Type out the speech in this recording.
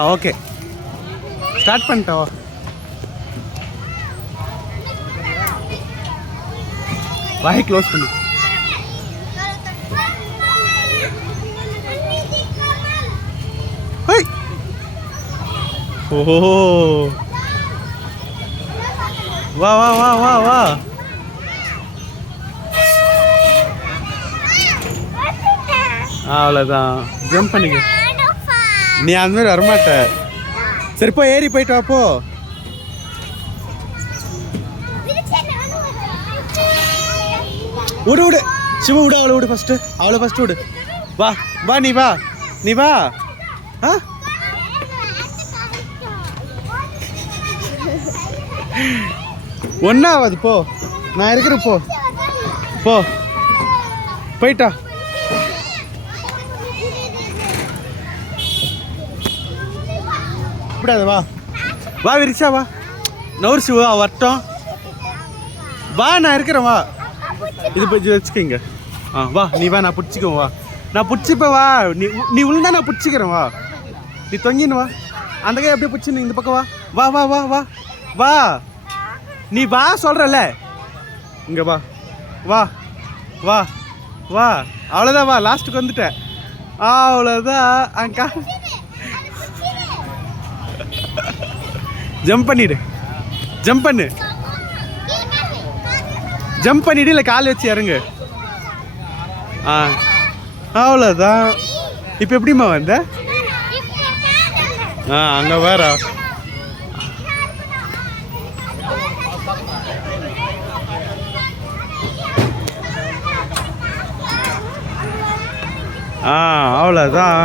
Okay start பண்ணிட்டோம். வாய் close பண்ணு. ஓஹோ வா வா வா வா வா. அவ்வளோதான், ஜம்ப் பண்ணிக்க. நீ அந்த மாதிரி வரமாட்ட. சரி போ, ஏறி போயிட்டு வாப்போ. விடு விடு சிவ விடு, அவளை விடு ஃபஸ்ட்டு, அவளை ஃபஸ்ட்டு விடு. வா வா நீ வா, நீ வா. ஆ ஒன்றாவது போ, நான் இருக்கிறேன். போ போ போயிட்டா. கூப்பிடாது, வா வா விரிச்சா வா. நவுர் சிவா வரட்டும். வா நான் இருக்கிறேன், வா. இது போய் வச்சுக்கோங்க. வா நீ வா, நான் பிடிச்சிக்குவேன். வா நான் பிடிச்சிப்பேன். வா நீ நீ விழுந்தா நான் பிடிச்சிக்கிறேன். வா நீ தொங்கின்னு வா. அந்த கை அப்படியே பிடிச்சின்னு இந்த பக்கம் வா. வா வா வா வா வா. நீ வா சொல்கிறல்ல, இங்கே வா வா வா வா. அவ்வளோதான், வா லாஸ்ட்டுக்கு வந்துட்டேன். அவ்வளோதான். அங்கா ஜம்ப் பண்ணிடு, ஜம்ப் பண்ணு, ஜம்ப் பண்ணிடு. இல்லை கால் வச்சு இறங்கு. அவ்வளோதான். இப்போ எப்படிம்மா வந்த? அங்கே வேற. அவ்வளோதான்.